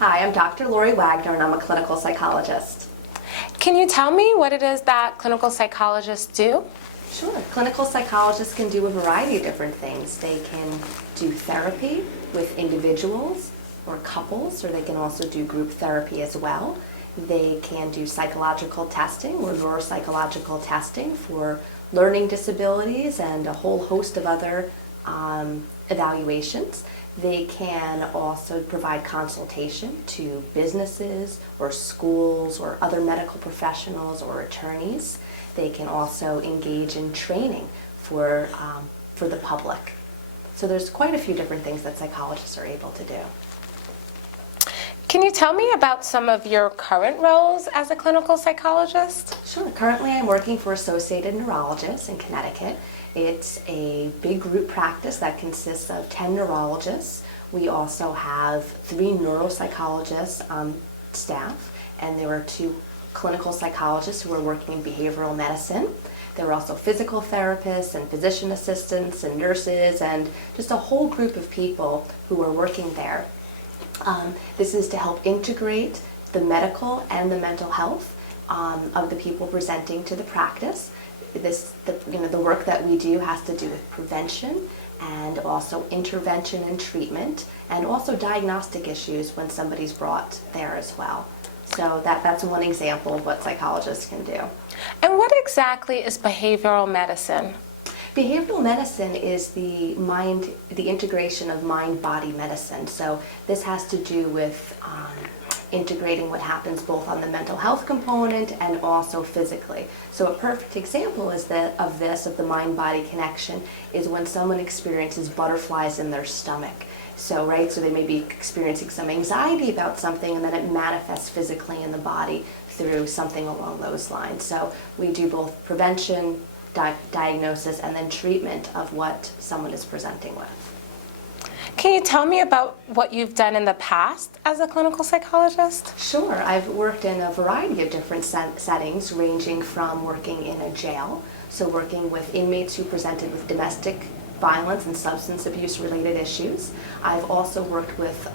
Hi, I'm Dr. Lori Wagner, and I'm a clinical psychologist. Can you tell me what it is that clinical psychologists do? Sure. Clinical psychologists can do a variety of different things. They can do therapy with individuals or couples, or they can also do group therapy as well. They can do psychological testing or neuropsychological testing for learning disabilities and a whole host of other evaluations. They can also provide consultation to businesses or schools or other medical professionals or attorneys. They can also engage in training for the public. So there's quite a few different things that psychologists are able to do. Can you tell me about some of your current roles as a clinical psychologist? Sure. Currently I'm working for Associated Neurologists in Connecticut. It's a big group practice that consists of 10 neurologists. We also have 3 neuropsychologists on staff, and there are 2 clinical psychologists who are working in behavioral medicine. There are also physical therapists and physician assistants and nurses and just a whole group of people who are working there. This is to help integrate the medical and the mental health of the people presenting to the practice. The work that we do has to do with prevention and also intervention and treatment, and also diagnostic issues when somebody's brought there as well. So that's one example of what psychologists can do. And what exactly is behavioral medicine? Behavioral medicine is the integration of mind-body medicine. So this has to do with integrating what happens both on the mental health component and also physically. So a perfect example is of the mind-body connection is when someone experiences butterflies in their stomach. So they may be experiencing some anxiety about something, and then it manifests physically in the body through something along those lines. So we do both prevention, diagnosis, and then treatment of what someone is presenting with. Can you tell me about what you've done in the past as a clinical psychologist? Sure. I've worked in a variety of different settings, ranging from working in a jail, so working with inmates who presented with domestic violence and substance abuse related issues. I've also worked with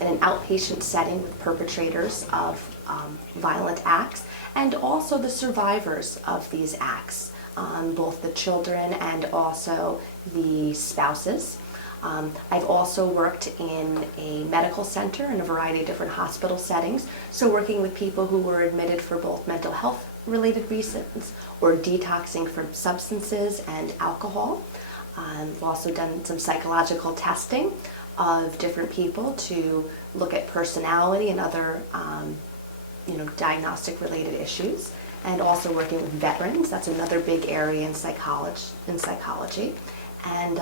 in an outpatient setting with perpetrators of violent acts and also the survivors of these acts, both the children and also the spouses. I've also worked in a medical center in a variety of different hospital settings, so working with people who were admitted for both mental health related reasons or detoxing from substances and alcohol. I've also done some psychological testing of different people to look at personality and other diagnostic related issues, and also working with veterans. That's another big area in psychology. And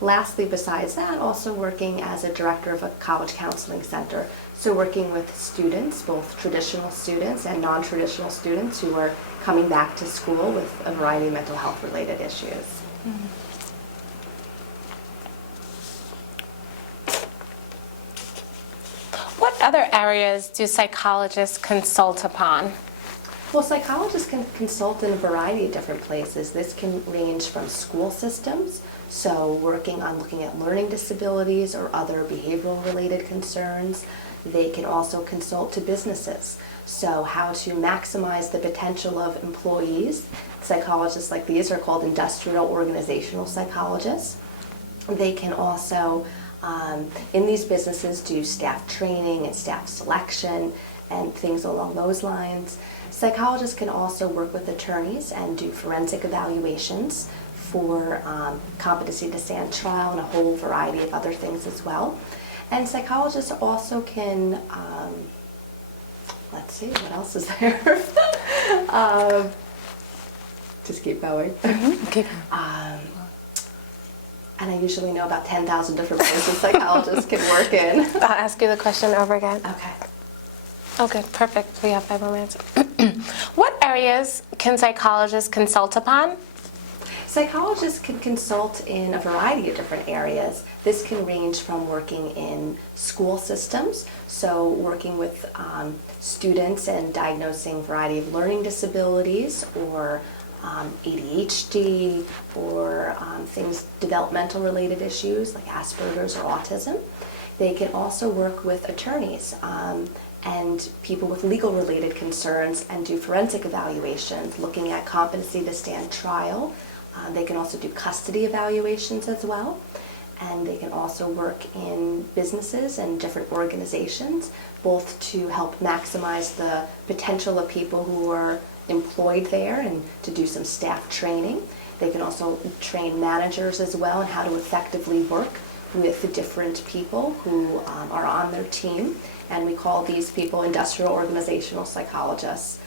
lastly, besides that, also working as a director of a college counseling center. So working with students, both traditional students and non-traditional students who are coming back to school with a variety of mental health related issues. Mm-hmm. What other areas do psychologists consult upon? Well, psychologists can consult in a variety of different places. This can range from school systems, so working on looking at learning disabilities or other behavioral related concerns. They can also consult to businesses, so how to maximize the potential of employees. Psychologists like these are called industrial organizational psychologists. They can also, in these businesses, do staff training and staff selection and things along those lines. Psychologists can also work with attorneys and do forensic evaluations for competency to stand trial and a whole variety of other things as well. And psychologists also can, let's see, what else is there? Just keep going. Mm-hmm. Okay. And I usually know about 10,000 different places psychologists can work in. I'll ask you the question over again. Okay. Oh, good. Perfect. We have 5 more minutes. What areas can psychologists consult upon? Psychologists can consult in a variety of different areas. This can range from working in school systems, so working with students and diagnosing a variety of learning disabilities or ADHD or developmental related issues like Asperger's or autism. They can also work with attorneys and people with legal related concerns and do forensic evaluations, looking at competency to stand trial. They can also do custody evaluations as well. And they can also work in businesses and different organizations, both to help maximize the potential of people who are employed there and to do some staff training. They can also train managers as well on how to effectively work with the different people who are on their team. And we call these people industrial organizational psychologists.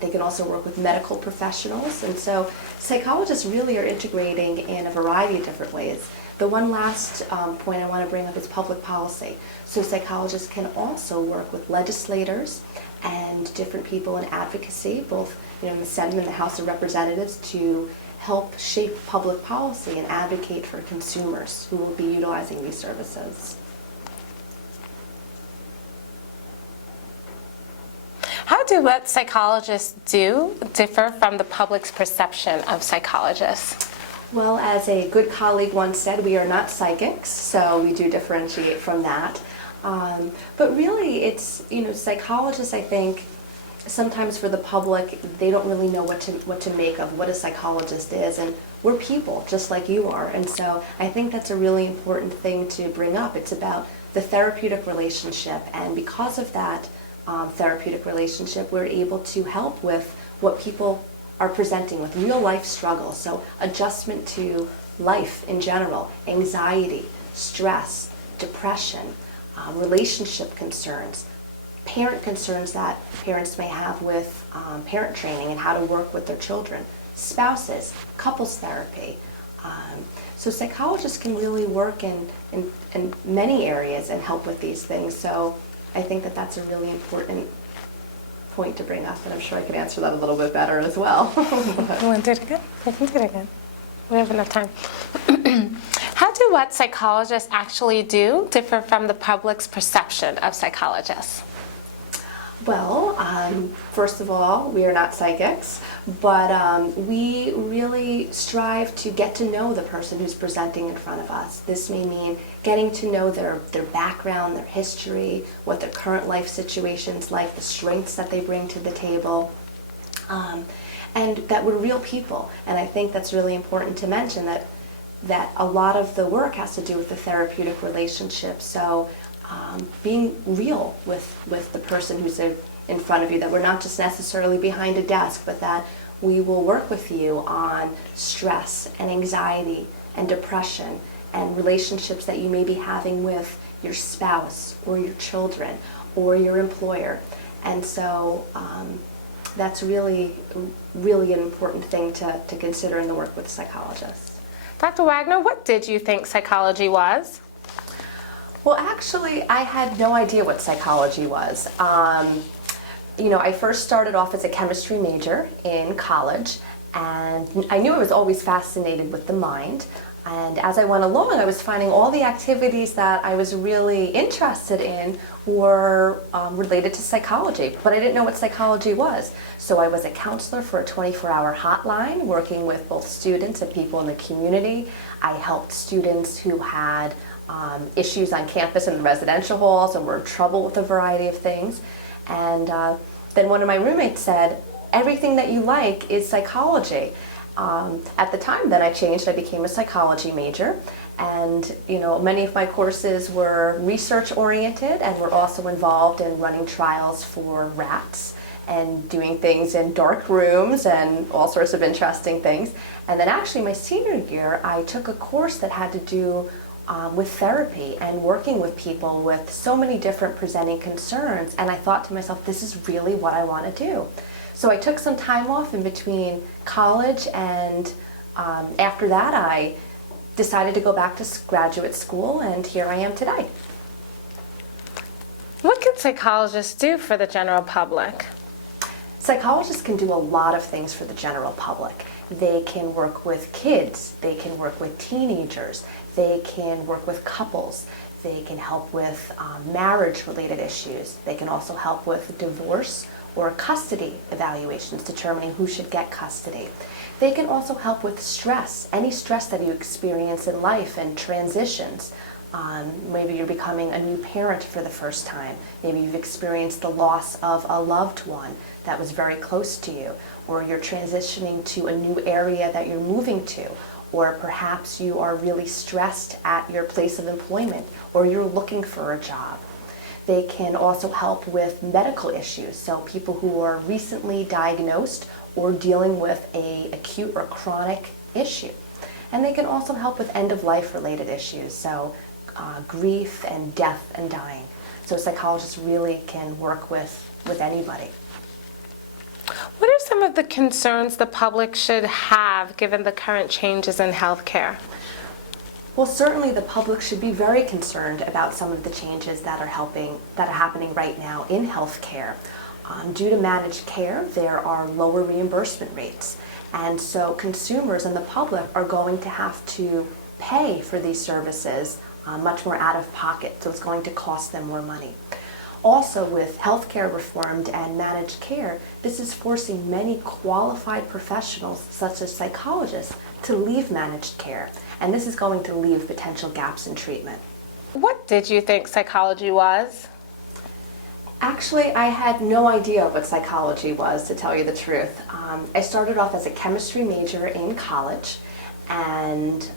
They can also work with medical professionals. And so psychologists really are integrating in a variety of different ways. The one last point I want to bring up is public policy. So psychologists can also work with legislators and different people in advocacy, both in the Senate and the House of Representatives, to help shape public policy and advocate for consumers who will be utilizing these services. How do what psychologists do differ from the public's perception of psychologists? Well, as a good colleague once said, we are not psychics, so we do differentiate from that. But really, it's, psychologists, I think, sometimes for the public, they don't really know what to make of what a psychologist is, and we're people, just like you are. And so I think that's a really important thing to bring up. It's about the therapeutic relationship, and because of that therapeutic relationship, we're able to help with what people are presenting with, real life struggles. So adjustment to life in general, anxiety, stress, depression, relationship concerns, parent concerns that parents may have with parent training and how to work with their children, spouses, couples therapy. So psychologists can really work in many areas and help with these things. So I think that that's a really important point to bring up, and I'm sure I could answer that a little bit better as well. You want to do it again? I can do it again. We have enough time. How do what psychologists actually do differ from the public's perception of psychologists? Well, first of all, we are not psychics, but we really strive to get to know the person who's presenting in front of us. This may mean getting to know their background, their history, what their current life situation's like, the strengths that they bring to the table, and that we're real people. And I think that's really important to mention, that a lot of the work has to do with the therapeutic relationship. So being real with the person who's in front of you, that we're not just necessarily behind a desk, but that we will work with you on stress and anxiety and depression and relationships that you may be having with your spouse or your children or your employer. And so that's really, really an important thing to consider in the work with psychologists. Dr. Wagner, what did you think psychology was? Well, actually, I had no idea what psychology was. I first started off as a chemistry major in college, and I knew I was always fascinated with the mind. And as I went along, I was finding all the activities that I was really interested in were related to psychology, but I didn't know what psychology was. So I was a counselor for a 24-hour hotline, working with both students and people in the community. I helped students who had issues on campus in the residential halls and were in trouble with a variety of things. And then one of my roommates said, "Everything that you like is psychology." At the time, then I changed. I became a psychology major, and many of my courses were research oriented, and were also involved in running trials for rats and doing things in dark rooms and all sorts of interesting things. And then actually my senior year, I took a course that had to do with therapy and working with people with so many different presenting concerns, and I thought to myself, this is really what I want to do. So I took some time off in between college, and after that I decided to go back to graduate school, and here I am today. What can psychologists do for the general public? Psychologists can do a lot of things for the general public. They can work with kids, they can work with teenagers, they can work with couples, they can help with marriage-related issues. They can also help with divorce or custody evaluations, determining who should get custody. They can also help with stress, any stress that you experience in life and transitions. Maybe you're becoming a new parent for the first time. Maybe you've experienced the loss of a loved one that was very close to you, or you're transitioning to a new area that you're moving to, or perhaps you are really stressed at your place of employment, or you're looking for a job. They can also help with medical issues, so people who are recently diagnosed or dealing with an acute or chronic issue. And they can also help with end-of-life related issues, so grief and death and dying. So psychologists really can work with anybody. What are some of the concerns the public should have given the current changes in healthcare? Well, certainly the public should be very concerned about some of the changes that are happening right now in healthcare. Due to managed care, there are lower reimbursement rates. And so consumers and the public are going to have to pay for these services much more out of pocket, so it's going to cost them more money. Also, with healthcare reformed and managed care, this is forcing many qualified professionals, such as psychologists, to leave managed care, and this is going to leave potential gaps in treatment. What did you think psychology was? Actually, I had no idea what psychology was, to tell you the truth. I started off as a chemistry major in college, and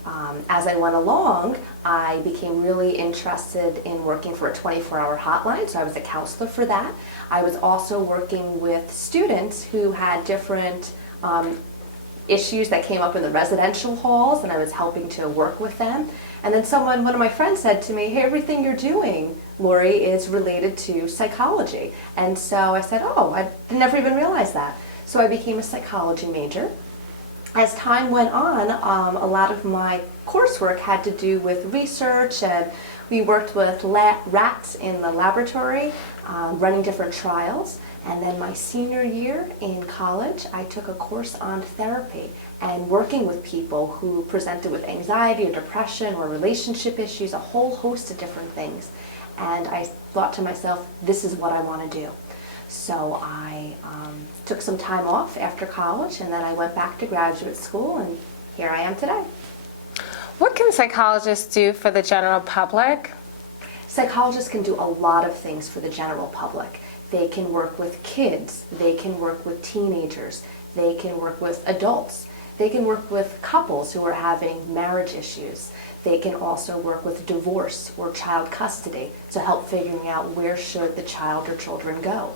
as I went along, I became really interested in working for a 24-hour hotline, so I was a counselor for that. I was also working with students who had different issues that came up in the residential halls, and I was helping to work with them. And then one of my friends said to me, "Hey, everything you're doing, Lori, is related to psychology." And so I said, "Oh, I never even realized that." So I became a psychology major. As time went on, a lot of my coursework had to do with research, and we worked with rats in the laboratory, running different trials. And then my senior year in college, I took a course on therapy and working with people who presented with anxiety or depression or relationship issues, a whole host of different things. And I thought to myself, this is what I want to do. So I took some time off after college, and then I went back to graduate school, and here I am today. What can psychologists do for the general public? Psychologists can do a lot of things for the general public. They can work with kids, they can work with teenagers, they can work with adults, they can work with couples who are having marriage issues. They can also work with divorce or child custody to help figuring out where should the child or children go.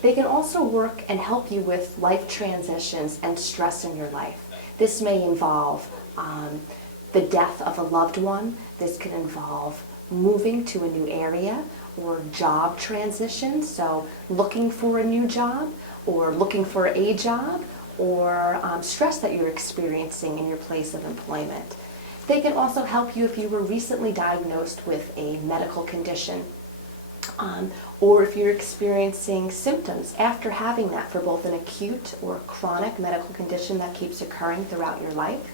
They can also work and help you with life transitions and stress in your life. This may involve the death of a loved one. This can involve moving to a new area or job transitions, so looking for a new job or looking for a job, or stress that you're experiencing in your place of employment. They can also help you if you were recently diagnosed with a medical condition, or if you're experiencing symptoms after having that for both an acute or chronic medical condition that keeps occurring throughout your life.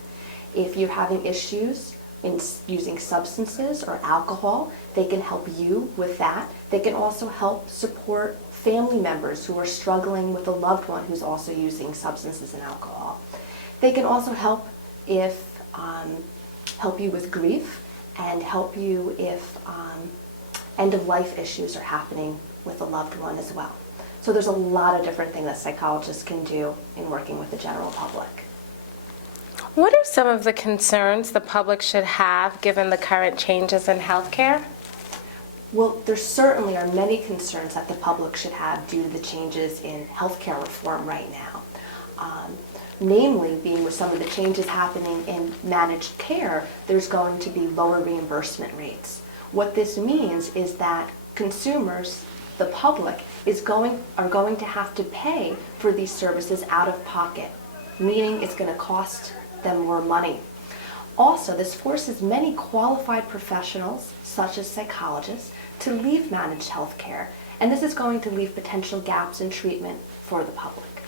If you're having issues in using substances or alcohol, they can help you with that. They can also help support family members who are struggling with a loved one who's also using substances and alcohol. They can also help you with grief, and help you if end-of-life issues are happening with a loved one as well. So there's a lot of different things that psychologists can do in working with the general public. What are some of the concerns the public should have given the current changes in healthcare? Well, there certainly are many concerns that the public should have due to the changes in healthcare reform right now. Namely, being with some of the changes happening in managed care, there's going to be lower reimbursement rates. What this means is that consumers, the public, are going to have to pay for these services out of pocket, meaning it's going to cost them more money. Also, this forces many qualified professionals, such as psychologists, to leave managed health care, and this is going to leave potential gaps in treatment for the public.